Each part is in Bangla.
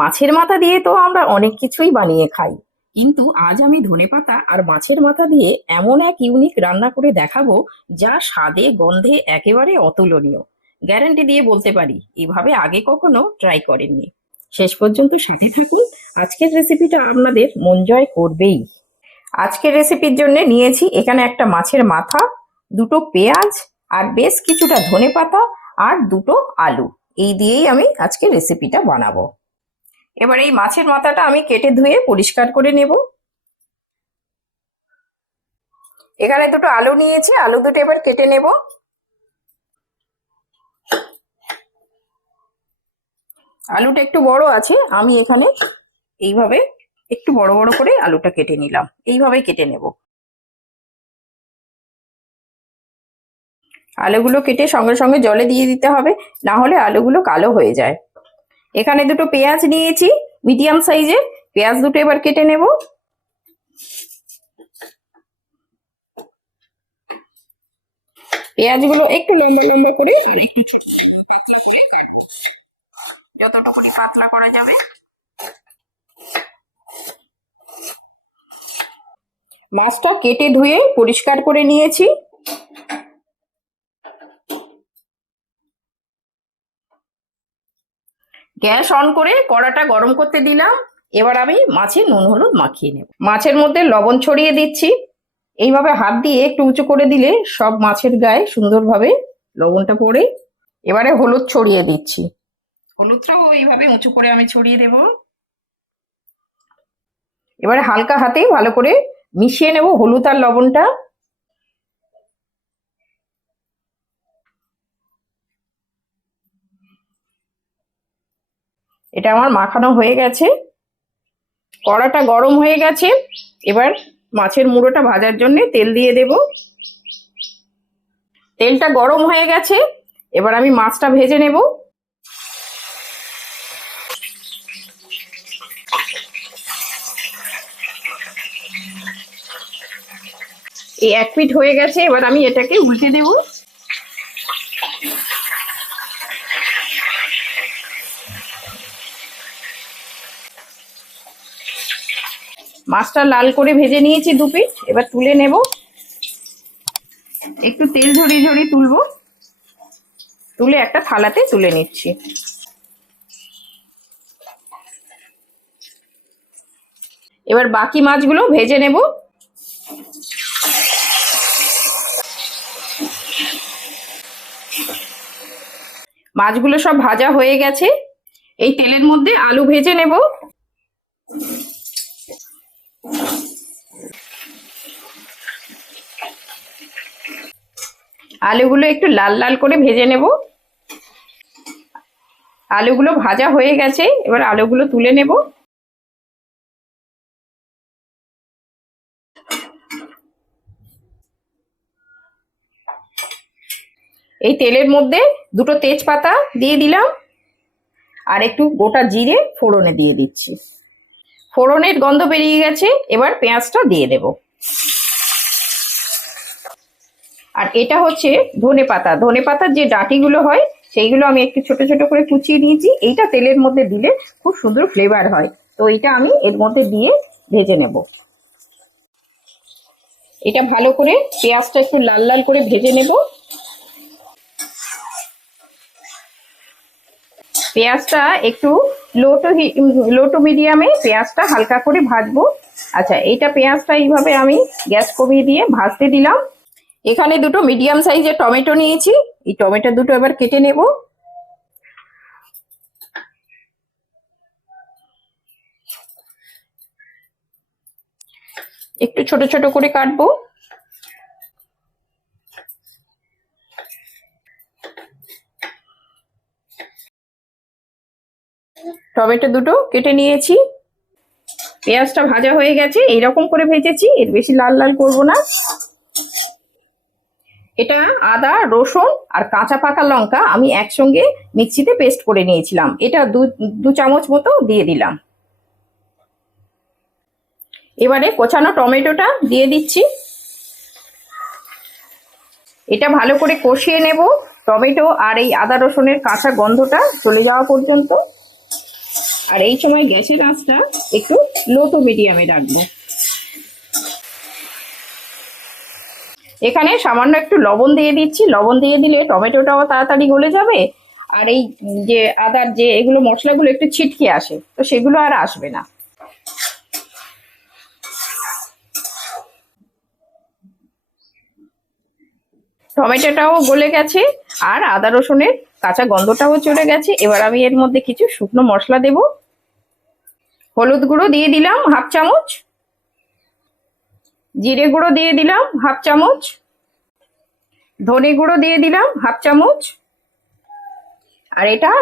মাছের মাথা দিয়ে তো আমরা অনেক কিছুই বানিয়ে খাই, কিন্তু আজ আমি ধনেপাতা আর মাছের মাথা দিয়ে এমন এক ইউনিক রান্না করে দেখাবো যা স্বাদে গন্ধে একেবারে অতুলনীয়। গ্যারান্টি দিয়ে বলতে পারি এভাবে আগে কখনো ট্রাই করেননি। শেষ পর্যন্ত সাথে থাকুন, আজকের রেসিপিটা আপনাদের মন জয় করবেই। আজকের রেসিপির জন্য নিয়েছি এখানে একটা মাছের মাথা, দুটো পেঁয়াজ, আর বেশ কিছুটা ধনেপাতা, আর দুটো আলু। এই দিয়েই আমি আজকে রেসিপিটা বানাবো। এবার এই মাছের মাথাটা আমি কেটে ধুয়ে পরিষ্কার করে নেব। এখানে দুটো আলু নিয়েছি, আলু দুটো এবার কেটে নেব। আলুটা একটু বড় আছে, আমি এখানে এইভাবে একটু বড় বড় করে আলুটা কেটে নিলাম। এইভাবেই কেটে নেব। আলুগুলো কেটে সঙ্গে সঙ্গে জলে দিয়ে দিতে হবে, না হলে আলুগুলো কালো হয়ে যায়। এখানে দুটো পেঁয়াজ নিয়েছি মিডিয়াম সাইজের, পেঁয়াজ দুটো এবার কেটে নেব। পেঁয়াজগুলো একটু লম্বা লম্বা করে আর একটু ছোট পাতলা করে কাটবো, যতটুকুনি পাতলা করা যাবে। মাছটা কেটে ধুয়ে পরিষ্কার করে নিয়েছি। গ্যাস অন করে কড়াটা গরম করতে দিলাম। এবার আমি মাছে নুন হলুদ মাখিয়ে নেব। মাছের মধ্যে লবণ ছড়িয়ে দিচ্ছি। এইভাবে হাত দিয়ে একটু উঁচু করে দিলে সব মাছের গায়ে সুন্দরভাবে লবণটা পড়ে। এবারে হলুদ ছড়িয়ে দিচ্ছি। হলুদটাও এইভাবে উঁচু করে আমি ছড়িয়ে দেব। এবারে হালকা হাতেই ভালো করে মিশিয়ে নেব হলুদ আর লবণটা। এটা আমার মাখানো হয়ে গেছে। কড়াটা গরম হয়ে গেছে। এবার মাছের মুড়োটা ভাজার জন্য তেল দিয়ে দেব। তেলটা গরম হয়ে গেছে, এবার আমি মাছটা ভেজে নেব। এই 1 পিঠ হয়ে গেছে, এবার আমি এটাকে উল্টে দেব। মাছটা লাল করে ভেজে নিয়েছি 2 পিঠ, এবার তুলে নেব। একটু তেল ঝরিয়ে ঝরিয়ে তুলবো, তুলে একটা থালাতে তুলে নিচ্ছি। এবার বাকি মাছগুলো ভেজে নেব। মাছগুলো সব ভাজা হয়ে গেছে। এই তেলের মধ্যে আলু ভেজে নেব। আলুগুলো একটু লাল লাল করে ভেজে নেব। আলুগুলো ভাজা হয়ে গেছে, এবার আলুগুলো তুলে নেব। এই তেলের মধ্যে দুটো তেজপাতা দিয়ে দিলাম, আর একটু গোটা জিরে ফোড়নে দিয়ে দিচ্ছি। ফোড়নের গন্ধ বেরিয়ে গেছে, এবার পেঁয়াজটা দিয়ে দেব। আর এটা হচ্ছে ধনেপাতা। ধনেপাতার যে ডাঁটিগুলো হয় সেইগুলো আমি একটু ছোট ছোট করে কুচিয়ে নিয়েছি। এইটা তেলের মধ্যে দিলে খুব সুন্দর ফ্লেভার হয়, তো এটা আমি এর মধ্যে দিয়ে ভেজে নেব। এটা ভালো করে পেঁয়াজটা একটু লাল লাল করে ভেজে নেব। পেঁয়াজটা একটু লো টু মিডিয়ামে পেঁয়াজটা হালকা করে ভাজবো। আচ্ছা, এইটা পেঁয়াজটা এইভাবে আমি গ্যাস কমিয়ে দিয়ে ভাজতে দিলাম। এখানে দুটো মিডিয়াম সাইজের টমেটো নিয়েছি, এই টমেটো দুটো এবার কেটে নেব। একটু ছোট ছোট করে কাটবো। টমেটো দুটো কেটে নিয়েছি। পেঁয়াজটা ভাজা হয়ে গেছে, এইরকম করে ভেজেছি, এর বেশি লাল লাল করব না। এটা আদা রসুন আর কাঁচা পাকা লঙ্কা আমি একসঙ্গে মিক্সিতে পেস্ট করে নিয়েছিলাম, এটা দু চামচ মতো দিয়ে দিলাম। এবারে কোচানো টমেটোটা দিয়ে দিচ্ছি। এটা ভালো করে কষিয়ে নেব, টমেটো আর এই আদা রসুনের কাঁচা গন্ধটা চলে যাওয়া পর্যন্ত। আর এই সময় গ্যাসের আঁচটা একটু লো টু মিডিয়ামে রাখবো। এখানে সামান্য একটু লবণ দিয়ে দিচ্ছি, লবণ দিয়ে দিলে টমেটোটাও তাড়াতাড়ি গলে যাবে, আর এই যে আদার যে এগুলো মশলাগুলো একটু ছিটকে আসে, তো সেগুলো আর আসবে না। টমেটোটাও গলে গেছে আর আদা রসুনের কাঁচা গন্ধটাও চলে গেছে। এবার আমি এর মধ্যে কিছু শুকনো মশলা দেব। হলুদ গুঁড়ো দিয়ে দিলাম 1/2 চামচ, জিরে গুঁড়ো দিয়ে দিলাম 1/2 চামচ, ধনে গুঁড়ো দিয়ে দিলাম 1/2 চামচ, আর এটা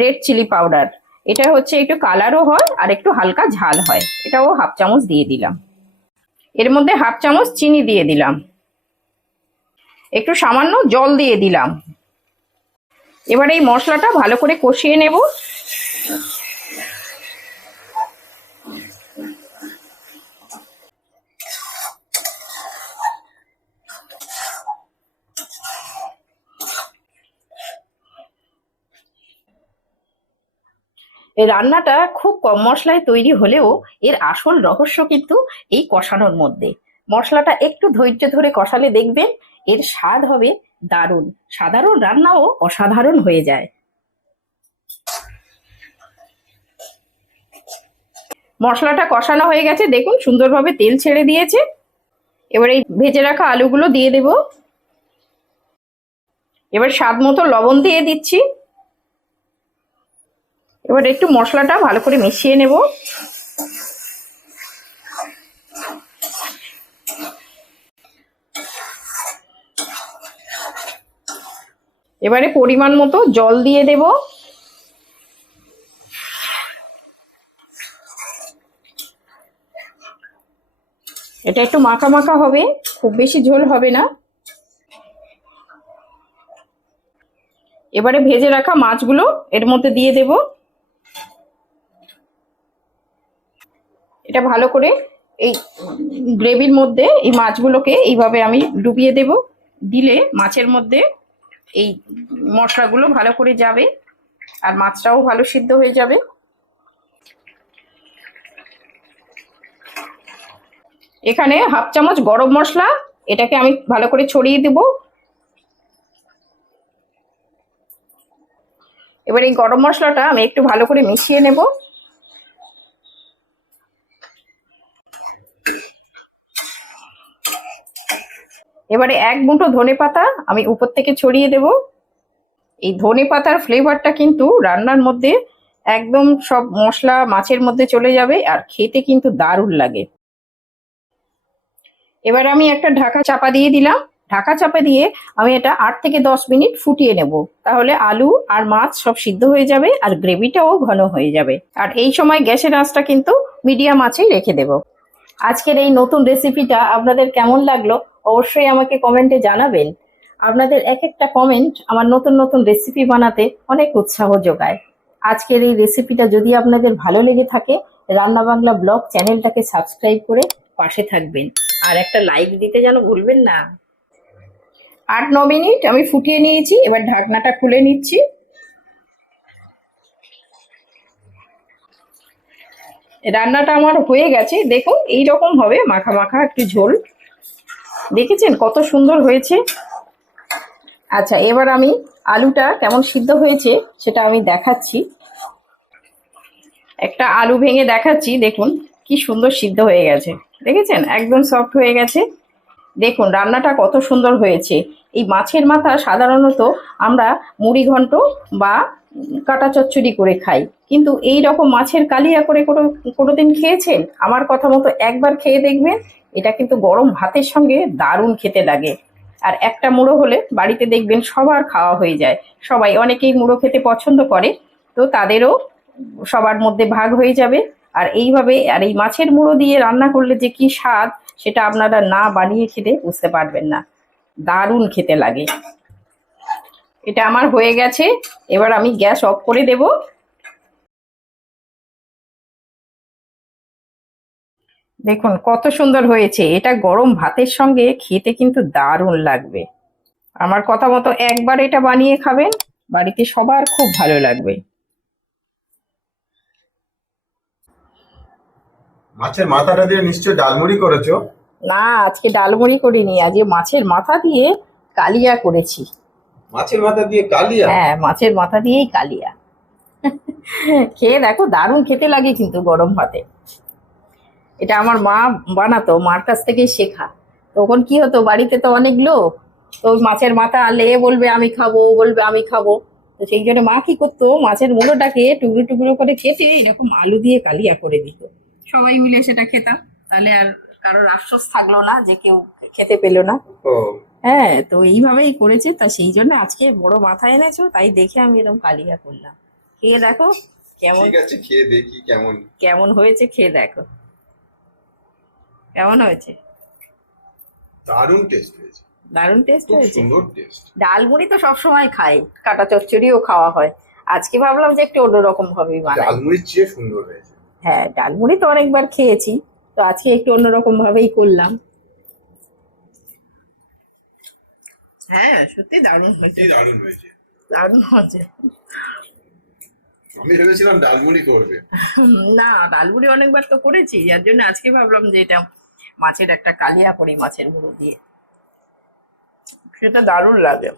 রেড চিলি পাউডার, এটা হচ্ছে একটু কালারও হয় আর একটু হালকা ঝাল হয়, এটাও 1/2 চামচ দিয়ে দিলাম। এর মধ্যে 1/2 চামচ চিনি দিয়ে দিলাম, একটু সামান্য জল দিয়ে দিলাম। এবার এই মশলাটা ভালো করে কষিয়ে নেব। এই রান্নাটা খুব কম মশলায় তৈরি হলেও এর আসল রহস্য কিন্তু এই কষানোর মধ্যে। মশলাটা একটু ধৈর্য ধরে কষালে দেখবেন এর স্বাদ হবে দারুণ, সাধারণ রান্নাও অসাধারণ হয়ে যায়। মশলাটা কষানো হয়ে গেছে, দেখুন সুন্দরভাবে তেল ছেড়ে দিয়েছে। এবার এই ভেজে রাখা আলুগুলো দিয়ে দেব। এবার স্বাদ মতো লবণ দিয়ে দিচ্ছি। এবার একটু মশলাটা ভালো করে মিশিয়ে নেব। এবারে পরিমাণ মতো জল দিয়ে দেব। এটা একটু মাখা মাখা হবে, খুব বেশি ঝোল হবে না। এবারে ভেজে রাখা মাছগুলো এর মধ্যে দিয়ে দেব। এটা ভালো করে এই গ্রেভির মধ্যে এই মাছগুলোকে এইভাবে আমি ডুবিয়ে দেব। দিলে মাছের মধ্যে এই মশলাগুলো ভালো করে যাবে আর মাছটাও ভালো সিদ্ধ হয়ে যাবে। এখানে 1/2 চামচ গরম মশলা, এটাকে আমি ভালো করে ছড়িয়ে দেব। এবার এই গরম মশলাটা আমি একটু ভালো করে মিশিয়ে নেব। এবারে 1 মুঠো ধনেপাতা আমি উপর থেকে ছড়িয়ে দেব। এই ধনেপাতার ফ্লেভারটা কিন্তু রান্নার মধ্যে একদম সব মশলা মাছের মধ্যে চলে যাবে আর খেতে কিন্তু দারুণ লাগে। এবার আমি একটা ঢাকা চাপা দিয়ে দিলাম। ঢাকা চাপা দিয়ে আমি এটা 8 থেকে 10 মিনিট ফুটিয়ে নেব, তাহলে আলু আর মাছ সব সিদ্ধ হয়ে যাবে আর গ্রেভিটাও ঘন হয়ে যাবে। আর এই সময় গ্যাসের আঁচটা কিন্তু মিডিয়াম আঁচেই রেখে দেব। আজকের এই নতুন রেসিপিটা আপনাদের কেমন লাগলো অবশ্যই আমাকে কমেন্টে জানাবেন। আপনাদের এক একটা কমেন্ট আমার নতুন নতুন রেসিপি বানাতে অনেক উৎসাহ যোগায়। আজকের এই রেসিপিটা যদি আপনাদের ভালো লেগে থাকে, রান্না বাংলা ব্লগ চ্যানেলটাকে সাবস্ক্রাইব করে পাশে থাকবেন আর একটা লাইক দিতে যেন ভুলবেন না। 8-9 মিনিট আমি ফুটিয়ে নিয়েছি, এবার ঢাকনাটা খুলে নিচ্ছি। রান্নাটা আমার হয়ে গেছে, দেখুন এইরকম হবে মাখা মাখা একটু ঝোল। দেখেছেন কত সুন্দর হয়েছে। আচ্ছা, এবার আমি আলুটা কেমন সিদ্ধ হয়েছে সেটা আমি দেখাচ্ছি। একটা আলু ভেঙে দেখাচ্ছি, দেখুন কি সুন্দর সিদ্ধ হয়ে গেছে। দেখেছেন একদম সফট হয়ে গেছে। দেখুন রান্নাটা কত সুন্দর হয়েছে। এই মাছের মাথা সাধারণত আমরা মুড়ি ঘন্ট বা কাটা চচ্চড়ি করে খাই, কিন্তু এই রকম মাছের কালিয়া করে কোনোদিন খেয়েছেন? আমার কথা মতো একবার খেয়ে দেখবেন, এটা কিন্তু গরম ভাতের সঙ্গে দারুণ খেতে লাগে। আর একটা মুড়ো হলে বাড়িতে দেখবেন সবার খাওয়া হয়ে যায়। সবাই, অনেকেই মুড়ো খেতে পছন্দ করে, তো তাদেরও সবার মধ্যে ভাগ হয়ে যাবে। আর এইভাবে আর এই মাছের মুড়ো দিয়ে রান্না করলে যে কি স্বাদ, সেটা আপনারা না বানিয়ে খেলে বুঝতে পারবেন না। দারুণ খেতে লাগে। এটা আমার হয়ে গেছে, এবার আমি গ্যাস অফ করে দেব। দেখুন কত সুন্দর হয়েছে, এটা গরম ভাতের সঙ্গে খেতে কিন্তু দারুণ লাগবে। আমার কথা মতো একবার এটা বানিয়ে খাবেন, বাড়িতে সবার খুব ভালো লাগবে। মাছের মাথাটা দিয়ে নিশ্চয়ই ডালমুড়ি করেছো। না, আজকে ডালমুড়ি করিনি, আজকে মাছের মাথা দিয়ে কালিয়া করেছি। মাছের মাথা দিয়ে কালিয়া? হ্যাঁ, মাছের মাথা দিয়েই কালিয়া। খেয়ে দেখো, দারুণ খেতে লাগে কিন্তু গরম ভাতে। এটা আমার মা বানাতো, মার কাছ থেকেই শেখা। তখন কি হতো, বাড়িতে তো অনেক লোক, তো ওই মাছের মাথা আনলে এ বলবে আমি খাবো, ও বলবে আমি খাবো। তো সেই জন্য মা কি করতো, মাছের মুড়োটাকে টুকরো টুকরো করে কেটে এরকম আলু দিয়ে কালিয়া করে দিত। সবাই মিলে সেটা খেতাম। তাহলে আর কারোর আফসোস থাকলো না যে কেউ খেতে পেলো না। ও, হ্যাঁ, তো এইভাবেই করেছে। তা সেই জন্য আজকে বড় মাথা এনেছো, তাই দেখে আমি এরকম কালিয়া করলাম। খেয়ে দেখো কেমন, ঠিক আছে, খেয়ে দেখি কেমন। কেমন হয়েছে খেয়ে দেখো কেমন হয়েছে। দারুণ টেস্ট হয়েছে, দারুণ টেস্ট খুব হয়েছে। সুন্দর টেস্ট। ডালমুড়ি তো সবসময় খাই, কাটা চচ্চড়িও খাওয়া হয়। আজকে ভাবলাম যে একটু অন্যরকম ভাবেই বানাই। ডালমুড়ির চেয়ে সুন্দর হয়েছে। হ্যাঁ, ডালমুড়ি তো অনেকবার খেয়েছি, তো আজকে একটু অন্যরকম ভাবেই করলাম। হ্যাঁ, সত্যি দারুণ হয়েছে, সত্যি দারুণ হয়েছে। দারুণ হয়েছে। আমি ভেবেছিলাম ডালমুড়ি করবে। না, ডালমুড়ি অনেকবার তো করেছি, যার জন্য আজকে ভাবলাম যে এটা মাছের একটা কালিয়া করি মাছের মুড়ো দিয়ে, সেটা দারুণ লাগে।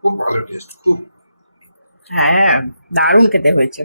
খুব ভালো টেস্ট, খুব। হ্যাঁ, দারুণ খেতে হয়েছে।